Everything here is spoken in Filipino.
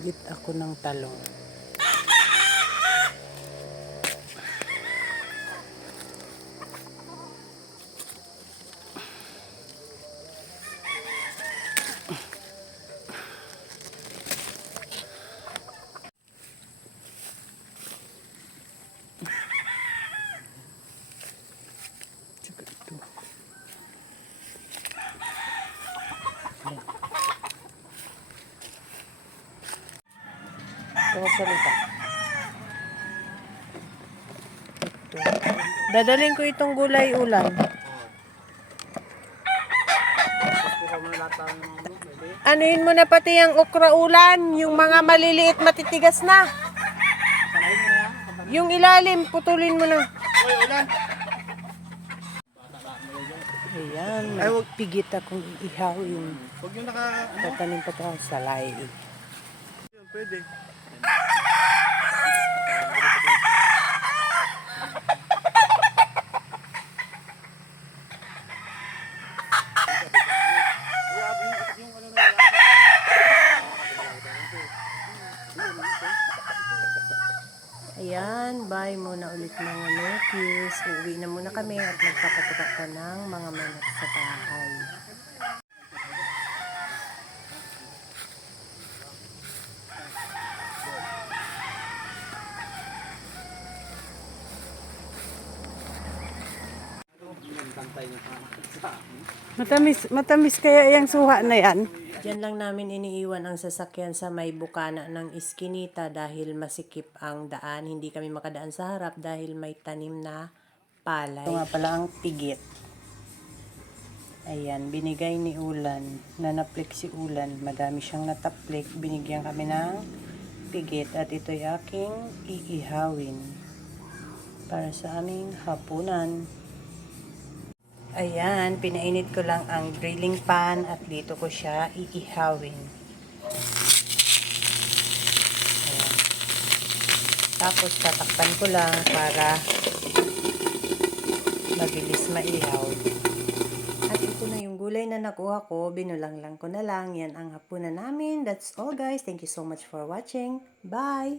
Git ako ng talong. Tsaka ito. Ayan. Salita. Ito. Dadalhin ko itong gulay ulam. Anuhin mo na pati yung okra ulan, yung mga maliliit matitigas na. Yung ilalim, putulin mo na. Ayan, pigit akong ihawin. Huwag yung naka... Tatanim pa ito sa salay. Pwede. Ayan, bye muna ulit mga Nokis. Uuwi na muna kami at magpapatukak pa ng mga manok sa bahay. Matamis kaya yung suha na yan? Diyan lang namin iniiwan ang sasakyan sa may bukana ng Iskinita dahil masikip ang daan. Hindi kami makadaan sa harap dahil may tanim na palay. Ito nga pala ang pigit. Ayan, binigay ni Ulan. Nanaplik si Ulan. Madami siyang nataplik. Binigyan kami ng pigit at ito'y aking iihawin para sa aming hapunan. Ayan, pinainit ko lang ang grilling pan at dito ko siya iihawin. Ayan. Tapos tatakpan ko lang para mabilis maihaw. At ito na yung gulay na nakuha ko, binulang lang ko na lang. Yan ang hapunan namin. That's all guys. Thank you so much for watching. Bye!